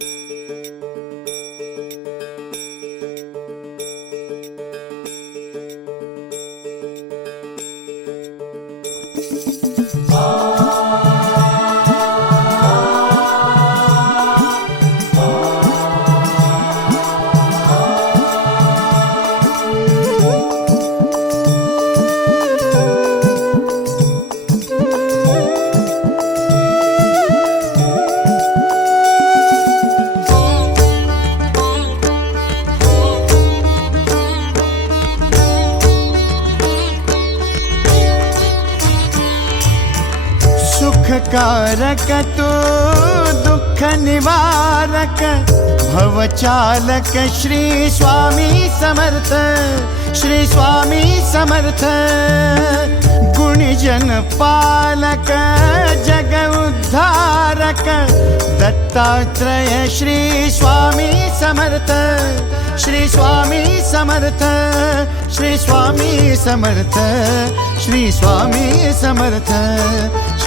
Música सुखकारक तू दुःख निवारक भवचालक श्री स्वामी समर्थ श्री स्वामी समर्थ गुणिजनपालक जग उद्धारक दत्तात्रय श्री स्वामी समर्थ श्री स्वामी समर्थ श्री स्वामी समर्थ श्री स्वामी समर्थ।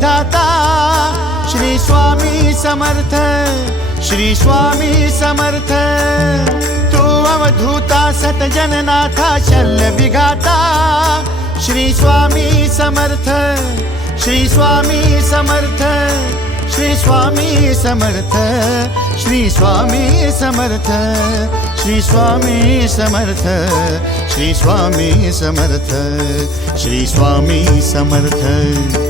विधाता श्री स्वामी समर्थ श्री स्वामी समर्थ तू अवधूता सत जननाथा शल्य विघाता श्री स्वामी समर्थ श्री स्वामी समर्थ श्री स्वामी समर्थ श्री स्वामी समर्थ श्री स्वामी समर्थ श्री स्वामी समर्थ श्री स्वामी समर्थ